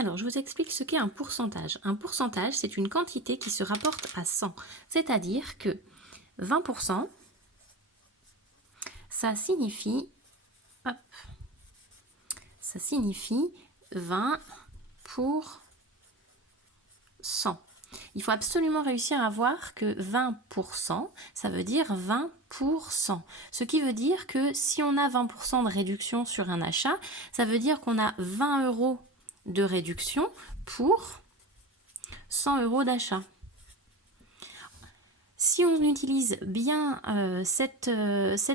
Alors, je vous explique ce qu'est un pourcentage. Un pourcentage, c'est une quantité qui se rapporte à 100. C'est-à-dire que 20%, ça signifie, hop, ça signifie 20 pour 100. Il faut absolument réussir à voir que 20%, ça veut dire 20%. Ce qui veut dire que si on a 20% de réduction sur un achat, ça veut dire qu'on a 20 euros de réduction pour 100 euros d'achat. Si on utilise bien cette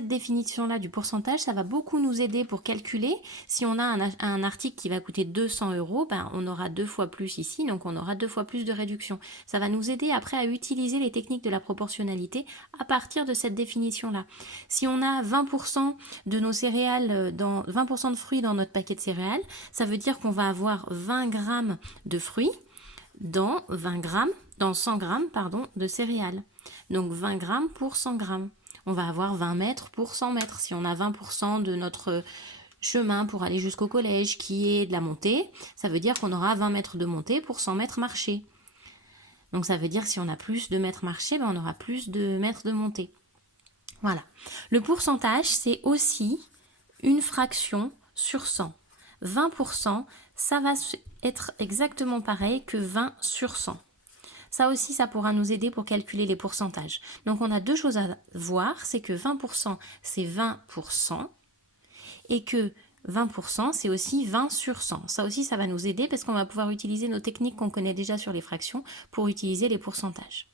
définition-là du pourcentage, ça va beaucoup nous aider pour calculer. Si on a un article qui va coûter 200 euros, ben, on aura 2 fois plus ici, donc on aura 2 fois plus de réduction. Ça va nous aider après à utiliser les techniques de la proportionnalité à partir de cette définition-là. Si on a 20% de nos céréales, 20% de fruits dans notre paquet de céréales, ça veut dire qu'on va avoir 20 grammes de fruits dans 100 grammes de céréales. Donc 20 grammes pour 100 grammes. On va avoir 20 mètres pour 100 mètres. Si on a 20% de notre chemin pour aller jusqu'au collège qui est de la montée, ça veut dire qu'on aura 20 mètres de montée pour 100 mètres marchés. Donc ça veut dire que si on a plus de mètres marchés, ben on aura plus de mètres de montée. Voilà. Le pourcentage, c'est aussi une fraction sur 100. 20%, ça va être exactement pareil que 20 sur 100. Ça aussi, ça pourra nous aider pour calculer les pourcentages. Donc on a deux choses à voir, c'est que 20% c'est 20% et que 20% c'est aussi 20 sur 100. Ça aussi, ça va nous aider parce qu'on va pouvoir utiliser nos techniques qu'on connaît déjà sur les fractions pour utiliser les pourcentages.